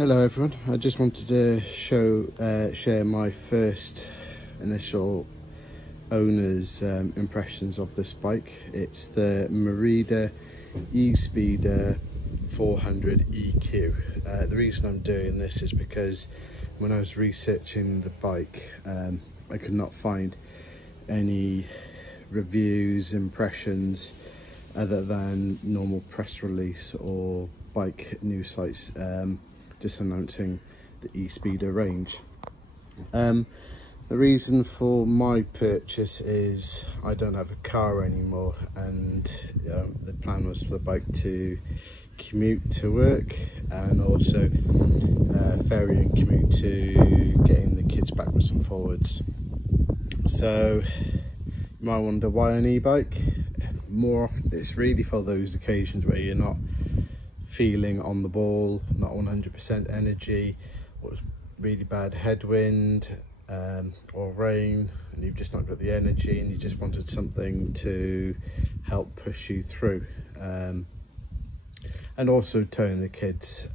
Hello everyone, I just wanted to share my first initial owner's impressions of this bike. It's the Merida eSpeeder 400 EQ. The reason I'm doing this is because when I was researching the bike, I could not find any reviews, impressions other than normal press release or bike news sites just announcing the eSpeeder range. The reason for my purchase is I don't have a car anymore, and the plan was for the bike to commute to work and also ferry and commute to getting the kids backwards and forwards. So you might wonder why an e-bike. More often it's really for those occasions where you're not feeling on the ball, not 100% energy, or really bad headwind or rain, and you've just not got the energy and you just wanted something to help push you through. And also towing the kids,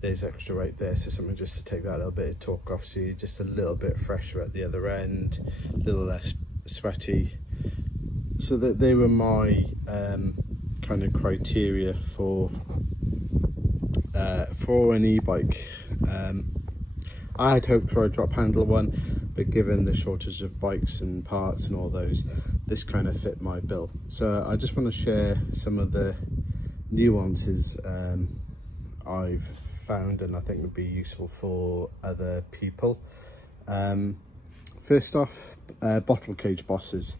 there's extra weight there, so something just to take that little bit of torque off, so you're just a little bit fresher at the other end, a little less sweaty. So that they were my kind of criteria for an e-bike. I had hoped for a drop handle one, but given the shortage of bikes and parts and all those, this kind of fit my bill. So I just want to share some of the nuances I've found and I think would be useful for other people. First off, bottle cage bosses.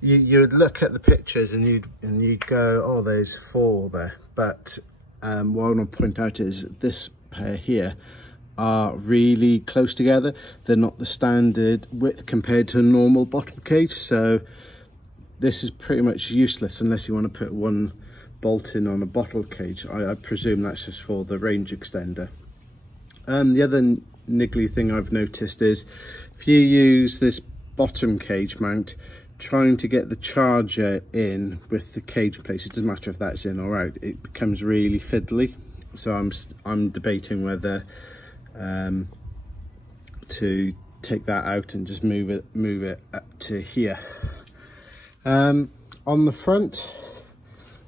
You'd look at the pictures and you'd go, oh, there's 4 there, but what I want to point out is this pair here are really close together. They're not the standard width compared to a normal bottle cage, so this is pretty much useless unless you want to put one bolt in on a bottle cage. I presume that's just for the range extender. The other niggly thing I've noticed is if you use this bottom cage mount, trying to get the charger in with the cage place, it doesn't matter if that's in or out, it becomes really fiddly. So I'm debating whether to take that out and just move it up to here. On the front,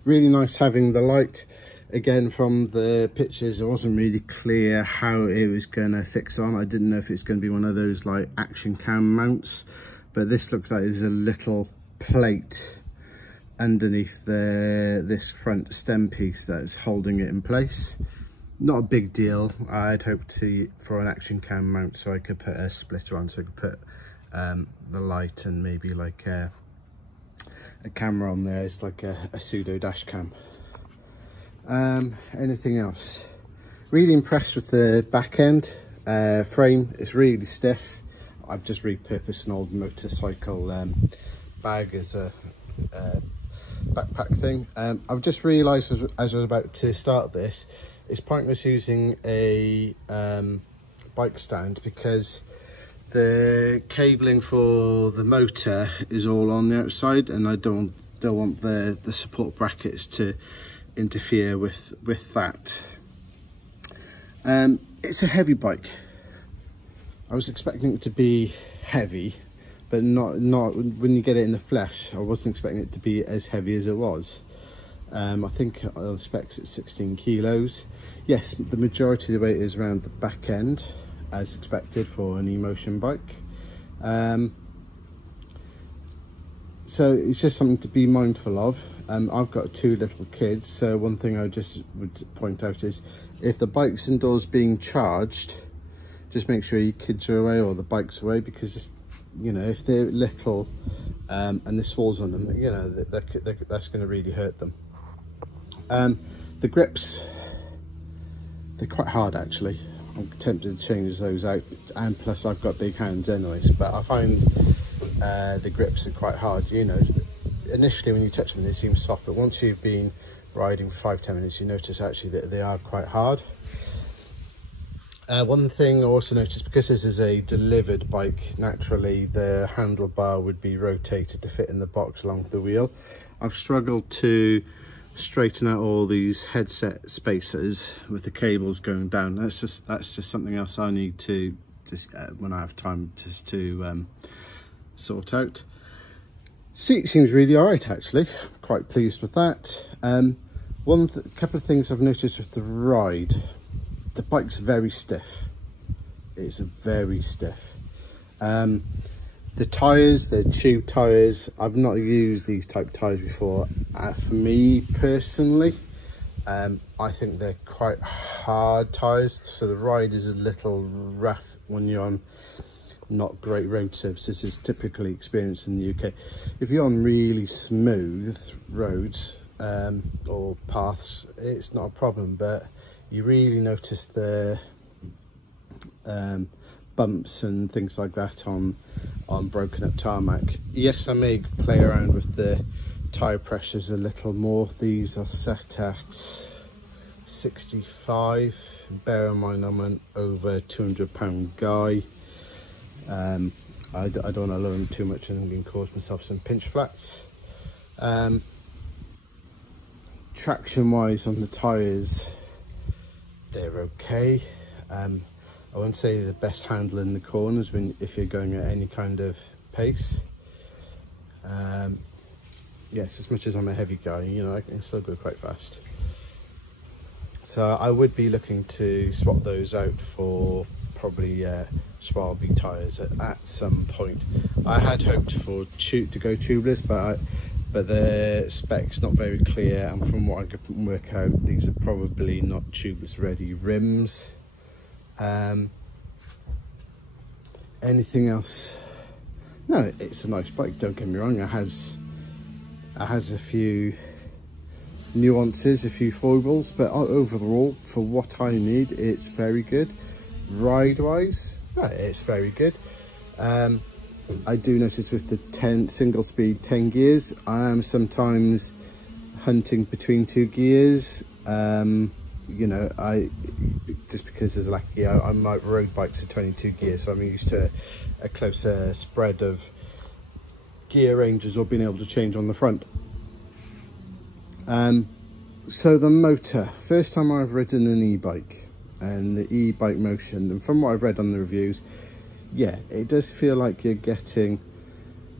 really nice having the light. Again, from the pictures it wasn't really clear how it was going to fix on. I didn't know if it's going to be one of those like action cam mounts, but this looks like there's a little plate underneath this front stem piece that's holding it in place. Not a big deal. I'd hoped for an action cam mount so I could put a splitter on, so I could put the light and maybe like a camera on there. It's like a pseudo dash cam. Anything else? Really impressed with the back end frame. It's really stiff. I've just repurposed an old motorcycle bag as a backpack thing. I've just realised as I was about to start this, it's pointless using a bike stand because the cabling for the motor is all on the outside, and I don't want the support brackets to interfere with that. It's a heavy bike. I was expecting it to be heavy, but not when you get it in the flesh. I wasn't expecting it to be as heavy as it was. I think on specs it's 16 kilos. Yes, the majority of the weight is around the back end, as expected for an e-motion bike. So it's just something to be mindful of. I've got 2 little kids, so one thing I just would point out is if the bike's indoors being charged, just make sure your kids are away or the bike's away, because you know, if they're little and this falls on them, you know, that's going to really hurt them. The grips, they're quite hard actually. I'm tempted to change those out, and plus I've got big hands anyways, but I find the grips are quite hard. You know, initially when you touch them they seem soft, but once you've been riding for 5-10 minutes you notice actually that they are quite hard. One thing I also noticed, because this is a delivered bike, naturally the handlebar would be rotated to fit in the box along with the wheel. I've struggled to straighten out all these headset spacers with the cables going down. That's just something else I need to when I have time to sort out. Seat seems really alright actually. Quite pleased with that. Couple of things I've noticed with the ride. The bike's very stiff. It's very stiff. The tyres, they're tube tyres. I've not used these type of tyres before. For me personally, I think they're quite hard tyres, so the ride is a little rough when you're on not great road surfaces. This is typically experienced in the UK. If you're on really smooth roads or paths, it's not a problem, but you really notice the bumps and things like that on broken up tarmac. Yes, I may play around with the tyre pressures a little more. These are set at 65. Bear in mind I'm an over 200-pound guy. I don't want to lower them too much and can cause myself some pinch flats. Traction wise on the tyres, they're okay. I wouldn't say the best handle in the corners if you're going at any kind of pace. Yes, as much as I'm a heavy guy, you know, I can still go quite fast. So I would be looking to swap those out for probably Swabi tyres at some point. I had hoped for to go tubeless, but the spec's not very clear, and from what I can work out, these are probably not tubeless ready rims. Anything else? No, it's a nice bike, don't get me wrong. It has a few nuances, a few foibles, but overall, for what I need, it's very good. Ride wise, it's very good. I do notice with the single speed 10 gears, I am sometimes hunting between 2 gears. You know, just because there's lack of gear, my road bikes are 22 gears, so I'm used to a closer spread of gear ranges or being able to change on the front. So the motor, first time I've ridden an e-bike and the e-bike motion, and from what I've read on the reviews, yeah, it does feel like you're getting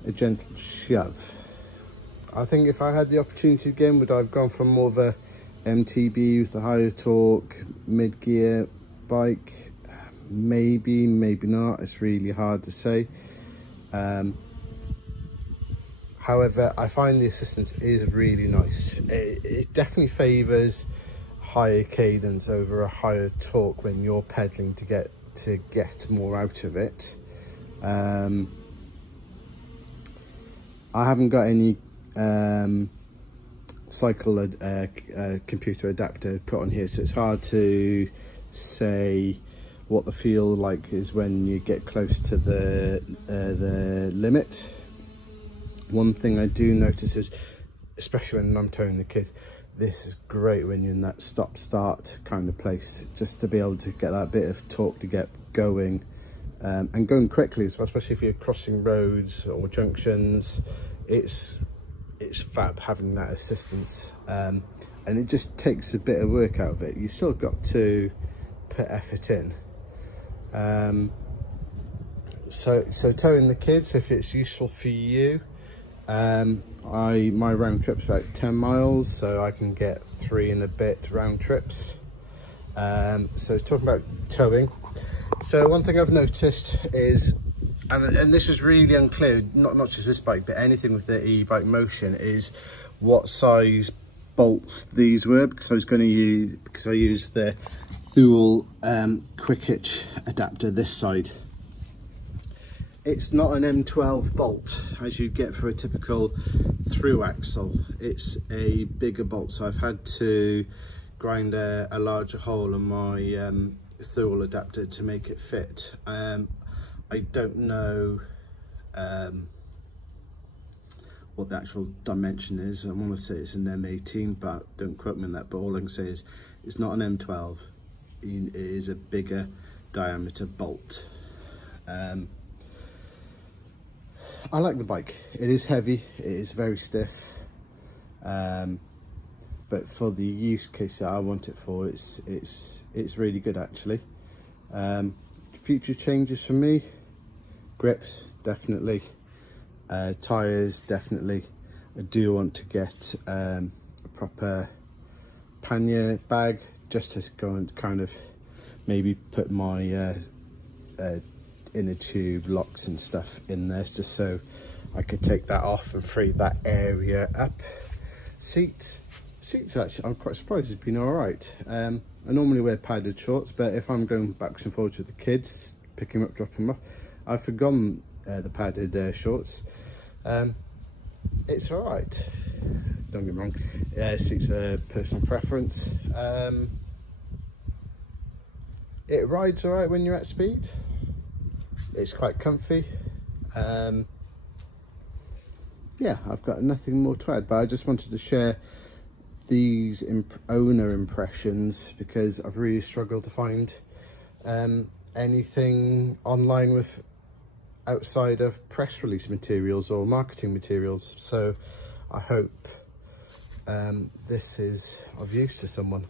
a gentle shove. I think if I had the opportunity again, would I have gone for more of a MTB with the higher torque mid-gear bike? Maybe, maybe not. It's really hard to say. However, I find the assistance is really nice. It definitely favours higher cadence over a higher torque when you're pedaling to get more out of it. I haven't got any cycle computer adapter put on here, so it's hard to say what the feel like is when you get close to the limit. One thing I do notice is, especially when I'm towing the kids, this is great when you're in that stop-start kind of place, just to be able to get that bit of torque to get going, and going quickly as well, especially if you're crossing roads or junctions. It's fab having that assistance, and it just takes a bit of work out of it. You still got to put effort in. So towing the kids, if it's useful for you, my round trip's about 10 miles, so I can get 3 and a bit round trips. So talking about towing, so one thing I've noticed is, and this was really unclear, not just this bike, but anything with the e-bike motion, is what size bolts these were, because I used the Thule quick hitch adapter this side. It's not an M12 bolt as you get for a typical through axle. It's a bigger bolt, so I've had to grind a larger hole in my Thule adapter to make it fit. I don't know what the actual dimension is. I want to say it's an M18, but don't quote me on that. But all I can say is it's not an M12. It is a bigger diameter bolt. I like the bike. It is heavy. It is very stiff. but for the use case that I want it for, it's really good actually. Future changes for me: grips definitely, tires definitely. I do want to get a proper pannier bag, just to go and kind of maybe put my inner tube locks and stuff in there, just so I could take that off and free that area up. Seats actually, I'm quite surprised it's been all right. I normally wear padded shorts, but if I'm going backwards and forwards with the kids, picking them up, dropping them off, I've forgotten the padded shorts. It's all right, don't get me wrong. Seats are personal preference. It rides all right when you're at speed. It's quite comfy. Yeah, I've got nothing more to add, but I just wanted to share these owner impressions because I've really struggled to find anything online with outside of press release materials or marketing materials. So I hope this is of use to someone.